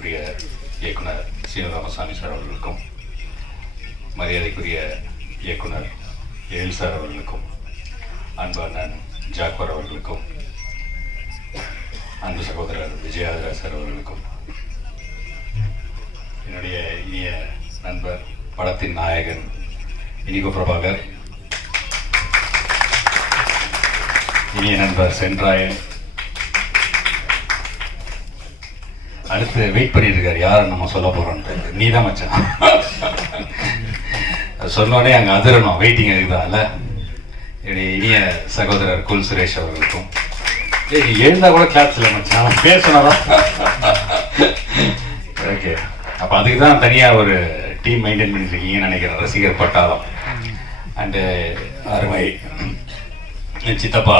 இயக்குனர் சாமி சார் அவர்களுக்கும் மரியாதைக்குரிய இயக்குனர் எழில் சார் அவர்களுக்கும் அன்பு அண்ணன் ஜாக்வர் அவர்களுக்கும் அன்பு சகோதரர் விஜயாதரா சார் அவர்களுக்கும் என்னுடைய இனிய நண்பர் படத்தின் நாயகன் இனிகோ பிரபாகர் இனிய நண்பர் சென்றாயன் அடுத்து வெயிட் பண்ணிட்டு இருக்காரு யார் நம்ம சொல்ல போறோம்ட்டு நீ தான் மச்சான். சொன்னோடனே அங்கே அதிரணும். வெயிட்டிங் இருக்குதான்ல என்னுடைய இனிய சகோதரர் குல் சுரேஷ் அவர்களுக்கும். நீ எழுந்தா கூட கிளாஸ் இல்லை மச்சான். அவன் பேசினதான் ஓகே அப்போ அதுக்கு தான் தனியாக ஒரு டீம் மெயின்டைன் பண்ணிட்டு நினைக்கிறேன். ரசிகர் பட்டாளம். அண்டு uh, அருமை. சித்தப்பா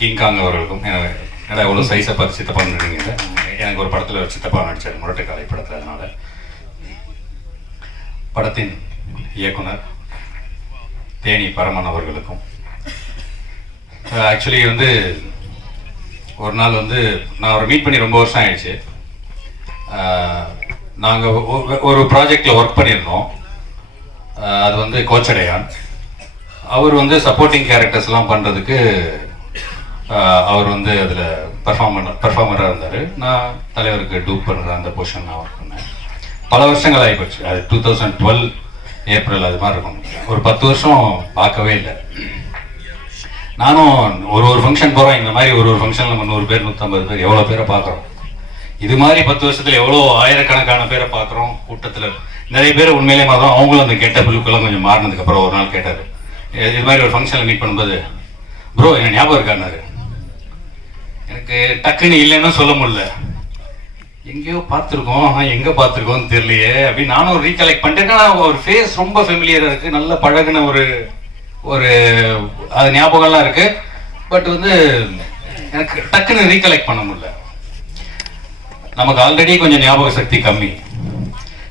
கிங்காங் அவர்களுக்கும். எனக்கு என்னடா எவ்வளோ சைஸை பார்த்து சித்தப்பான்னு நினைக்கிறேன் எனக்கு ஒரு படத்தில் ஒரு சித்தப்பா நடித்தார் முரட்டுக்காலை படத்தில் அதனால். படத்தின் இயக்குனர் தேனி பரமன் அவர்களுக்கும். ஆக்சுவலி வந்து ஒரு நாள் வந்து நான் அவரை மீட் பண்ணி ரொம்ப வருஷம் ஆயிடுச்சு. நாங்கள் ஒரு ப்ராஜெக்டில் ஒர்க் பண்ணியிருந்தோம். அது வந்து கோச்சடையான். அவர் வந்து சப்போர்ட்டிங் கேரக்டர்ஸ்லாம் பண்ணுறதுக்கு அவர் வந்து அதில் பெர்ஃபார்ம் பண்ண பெர்ஃபார்மராக இருந்தார். நான் தலைவருக்கு டூப் பண்ணுற அந்த பொசிஷன் நான் ஒர்க் பண்ணேன். பல வருஷங்கள் ஆகிப்போச்சு அது டூ தௌசண்ட் டுவெல் ஏப்ரல் அது மாதிரி இருக்கும். ஒரு பத்து வருஷம் பார்க்கவே இல்லை. நானும் ஒரு ஒரு ஃபங்க்ஷன் போகிறோம் இந்த மாதிரி ஒரு ஒரு ஃபங்க்ஷனில் நம்ம நூறு பேர் நூற்றம்பது பேர் எவ்வளோ பேரை பார்க்குறோம்? இது மாதிரி பத்து வருஷத்தில் எவ்வளோ ஆயிரக்கணக்கான பேரை பார்க்குறோம் கூட்டத்தில். நிறைய பேர் உண்மையிலே மாதம் அவங்களும் அந்த கெட்ட புழுக்கெல்லாம் கொஞ்சம் மாறினதுக்கப்புறம் ஒரு நாள் கேட்டார். இது மாதிரி ஒரு ஃபங்க்ஷனில் மீட் பண்ணும்போது ப்ரோ என்ன ஞாபகம் இருக்காருனாரு எனக்கு டக்குன்னு இல்லைன்னு சொல்ல முடியல. எங்கேயோ பார்த்துருக்கோம் ஆனால் எங்கே பார்த்துருக்கோம்னு தெரியலையே. அப்படின்னு நானும் ரீகலெக்ட் பண்ணிட்டேன்னா ஒரு ஃபேஸ் ரொம்ப ஃபெமிலியராக இருக்குது நல்ல பழகுன ஒரு ஒரு அது ஞாபகம்லாம் இருக்கு. பட் வந்து எனக்கு டக்குன்னு ரீகலெக்ட் பண்ண முடியல. நமக்கு ஆல்ரெடி கொஞ்சம் ஞாபக சக்தி கம்மி.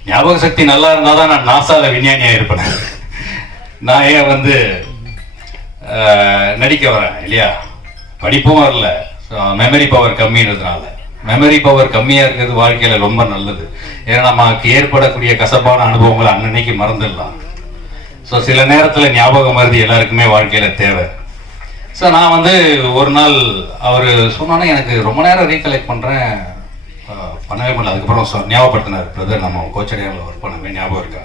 ஞாபக சக்தி நல்லா இருந்தால் தான் நான் நாசாவில் விஞ்ஞானியாக இருப்பேன் நான் ஏன் வந்து நடிக்க வரேன் இல்லையா? படிப்பும் வரல. மெமரி பவர் கம்மின்றதுனால. மெமரி பவர் கம்மியாக இருக்கிறது வாழ்க்கையில் ரொம்ப நல்லது. ஏன்னா நமக்கு ஏற்படக்கூடிய கசப்பான அனுபவங்களை அன்னன்னைக்கு மறந்துடலாம். ஸோ சில நேரத்தில் ஞாபக மருதி எல்லாருக்குமே வாழ்க்கையில் தேவை. ஸோ நான் வந்து ஒரு நாள் அவர் சொன்னோன்னே எனக்கு ரொம்ப நேரம் ரீகலெக்ட் பண்ணுறேன் பண்ணவே முடியல. அதுக்கப்புறம் சொ- ஞாபகப்படுத்தினார் பிரதர் நம்ம கோச்சடையாவில் ஒர்க் பண்ணவே ஞாபகம் இருக்கா?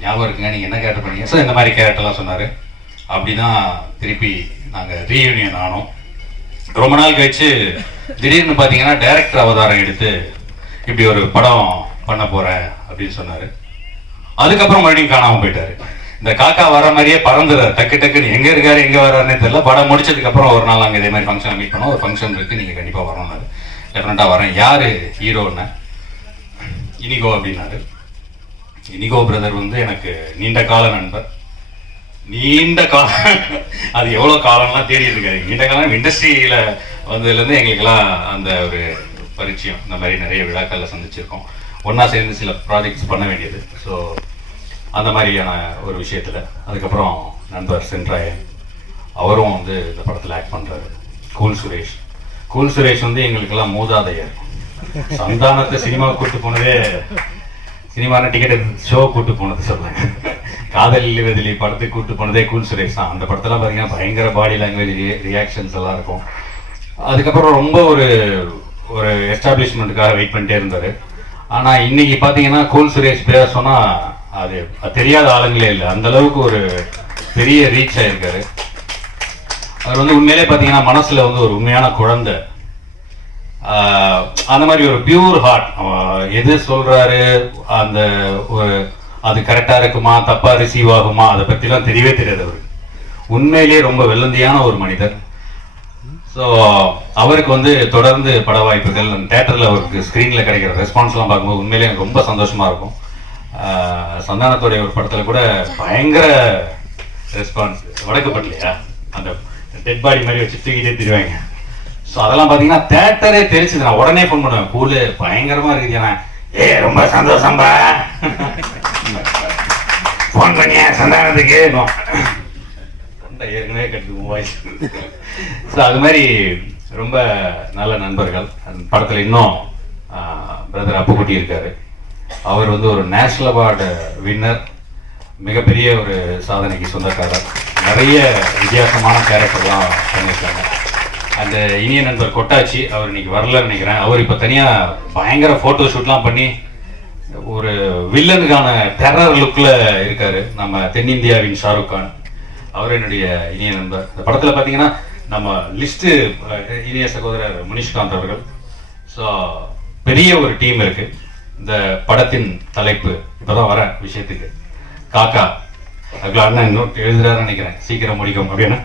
ஞாபகம் இருக்குங்க நீங்கள் என்ன கேரக்டர் பண்ணீங்க? சார் இந்த மாதிரி கேரக்டர்லாம் சொன்னார். அப்படி தான் திருப்பி நாங்கள் ரீயூனியன் ஆனோம். ரொம்ப நாள் கழிச்சு திடீர்னு பார்த்தீங்கன்னா டைரக்டர் அவதாரம் எடுத்து இப்படி ஒரு படம் பண்ண போகிறேன் அப்படின்னு சொன்னார். அதுக்கப்புறம் மறுபடியும் காணாமல் போயிட்டாரு. இந்த காக்கா வர மாதிரியே பறந்துறாரு. டக்கு டக்குன்னு எங்கே இருக்காரு எங்கே வராருன்னே தெரியல. படம் முடிச்சதுக்கு அப்புறம் ஒரு நாள் அங்கே இதே மாதிரி ஃபங்க்ஷன் மீட் பண்ணோம். ஒரு ஃபங்க்ஷன் இருக்கு. நீங்கள் கண்டிப்பாக வரணும்னாரு டெஃபினட்டாக வரேன். யார் ஹீரோன்னு இனிகோ அப்படின்னாரு. இனிகோ பிரதர் வந்து எனக்கு நீண்ட கால நண்பர். நீண்ட காலம் அது எவ்வளோ காலம்லாம் தேடி இருக்காரு. நீண்ட காலம் இண்டஸ்ட்ரியில் வந்ததுலேருந்து எங்களுக்கெல்லாம் அந்த ஒரு பரிச்சயம். இந்த மாதிரி நிறைய விழாக்களில் சந்திச்சிருக்கோம். ஒன்றா சேர்ந்து சில ப்ராஜெக்ட்ஸ் பண்ண வேண்டியது. ஸோ அந்த மாதிரியான ஒரு விஷயத்தில். அதுக்கப்புறம் நண்பர் சென்ட்ராயன். அவரும் வந்து இந்த படத்தில் ஆக்ட் பண்ணுறாரு கூல் சுரேஷ் கூல் சுரேஷ் வந்து எங்களுக்கெல்லாம் மூதாதையர். சந்தானத்தை சினிமா கூட்டு போனதே சினிமான டிக்கெட் ஷோ கூட்டு போனது சொல்லுங்க. காதல் இல்லவதிலி படத்துக்கு கூட்டு போனதே கூல் சுரேஷ் தான். அந்த படத்தெல்லாம் பார்த்தீங்கன்னா பயங்கர பாடி லாங்குவேஜ் ரியாக்ஷன்ஸ் எல்லாம் இருக்கும். அதுக்கப்புறம் ரொம்ப ஒரு ஒரு எஸ்டாப்ளிஷ்மெண்ட்டுக்காக வெயிட் பண்ணிட்டே இருந்தார். ஆனால் இன்னைக்கு பார்த்தீங்கன்னா கூல் சுரேஷ் பேர் சொன்னால் அது அது தெரியாத ஆளுங்களே இல்லை. அந்த அளவுக்கு ஒரு பெரிய ரீச் ஆயிருக்காரு. அவர் வந்து உண்மையிலே பார்த்தீங்கன்னா மனசில் வந்து ஒரு உண்மையான குழந்தை. அந்த மாதிரி ஒரு பியூர் ஹார்ட் எது சொல்கிறாரு அந்த ஒரு அது கரெக்டாக இருக்குமா தப்பாக ரிசீவ் ஆகுமா அதை பற்றிலாம் தெரியவே தெரியாது அவருக்கு. உண்மையிலேயே ரொம்ப வெள்ளந்தியான ஒரு மனிதர். ஸோ அவருக்கு வந்து தொடர்ந்து பட வாய்ப்புகள் தேட்டரில் அவருக்கு ஸ்க்ரீனில் கிடைக்கிற ரெஸ்பான்ஸ்லாம் பார்க்கும்போது உண்மையிலேயே எனக்கு ரொம்ப சந்தோஷமாக இருக்கும். சந்தானத்துடைய ஒரு படத்தில் கூட பயங்கர ரெஸ்பான்ஸ் வடக்கப்படலையா அந்த டெட் பாடி மாதிரி வச்சு தூக்கிட்டே தெரிவாங்க. ஸோ அதெல்லாம் பார்த்தீங்கன்னா தேட்டரே தெரிச்சுது நான் உடனே ஃபோன் பண்ணுவேன். கூலு பயங்கரமாக இருக்குது. ஏன்னா ஏ ரொம்ப சந்தோஷம்பா. ஃபோன் பண்ணியா சந்தானத்துக்கு? தொண்டை ஏற்கனவே கட்டுக்கு வாய்ஸ் ஸோ அது மாதிரி ரொம்ப நல்ல நண்பர்கள். அந்த படத்தில் இன்னும் பிரதர் அப்புக்குட்டி இருக்காரு. அவர் வந்து ஒரு நேஷனல் அவார்டு வின்னர் மிகப்பெரிய ஒரு சாதனைக்கு சொந்தக்காரர். நிறைய வித்தியாசமான கேரக்டர்லாம் பண்ணியிருக்காங்க. அந்த இனிய நண்பர் கொட்டாச்சி அவர் இன்னைக்கு வரலன்னு நினைக்கிறேன். அவர் இப்போ தனியாக பயங்கர ஃபோட்டோ ஷூட்லாம் பண்ணி ஒரு வில்லனுக்கான டெரர் லுக்ல இருக்காரு நம்ம தென்னிந்தியாவின் ஷாருக் கான். அவர் என்னுடைய இனிய நண்பர். இந்த படத்துல பாத்தீங்கன்னா நம்ம லிஸ்ட் இனிய சகோதரர் முனிஷ்காந்த் அவர்கள். ஸோ பெரிய ஒரு டீம் இருக்கு. இந்த படத்தின் தலைப்பு இப்பதான் வர விஷயத்துக்கு. காக்கா அதுக்குள்ள அண்ணன் இன்னும் எழுதுறாருன்னு நினைக்கிறேன். சீக்கிரம் முடிக்கும் அப்படின்னா.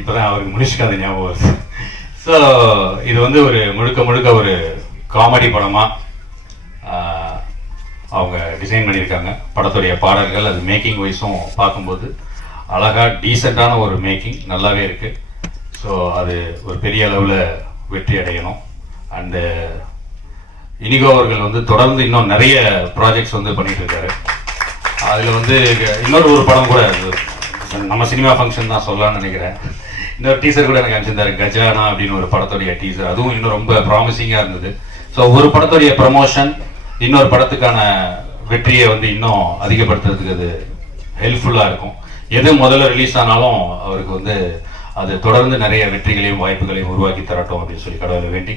இப்பதான் அவருக்கு முனிஷ்காந்த் ஞாபகம் வருது. ஸோ இது வந்து ஒரு முழுக்க முழுக்க ஒரு காமெடி படமாக அவங்க டிசைன் பண்ணியிருக்காங்க. படத்துடைய பாடல்கள் அது மேக்கிங் வைஸும் பார்க்கும்போது அழகாக டீசெண்டான ஒரு மேக்கிங் நல்லாவே இருக்குது ஸோ அது ஒரு பெரிய அளவில் வெற்றி அடையணும். அண்டு இனிகோ அவர்கள் வந்து தொடர்ந்து இன்னும் நிறைய ப்ராஜெக்ட்ஸ் வந்து பண்ணிட்டு இருக்காரு. அதில் வந்து இன்னொரு ஒரு படம் கூட நம்ம சினிமா ஃபங்க்ஷன் தான் சொல்லலாம்னு நினைக்கிறேன். இன்னொரு டீசர் கூட எனக்கு அனுப்பிச்சிருந்தாரு. கஜானா அப்படின்னு ஒரு படத்துடைய டீசர் அதுவும் இன்னும் ரொம்ப ப்ராமிசிங்காக இருந்தது. ஸோ ஒரு படத்துடைய ப்ரமோஷன் இன்னொரு படத்துக்கான வெற்றியை வந்து இன்னும் அதிகப்படுத்துறதுக்கு அது ஹெல்ப்ஃபுல்லாக இருக்கும். எது முதல்ல ரிலீஸ் ஆனாலும் அவருக்கு வந்து அது தொடர்ந்து நிறைய வெற்றிகளையும் வாய்ப்புகளையும் உருவாக்கி தரட்டும் அப்படின்னு சொல்லி கடவுளை வேண்டி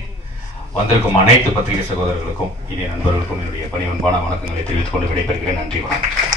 வந்திருக்கும் அனைத்து பத்திரிகை சகோதரர்களுக்கும் இனிய நண்பர்களுக்கும் என்னுடைய பணிவன்பான வணக்கங்களை தெரிவித்துக் கொண்டு விடைபெறுகிறேன். நன்றி வணக்கம்.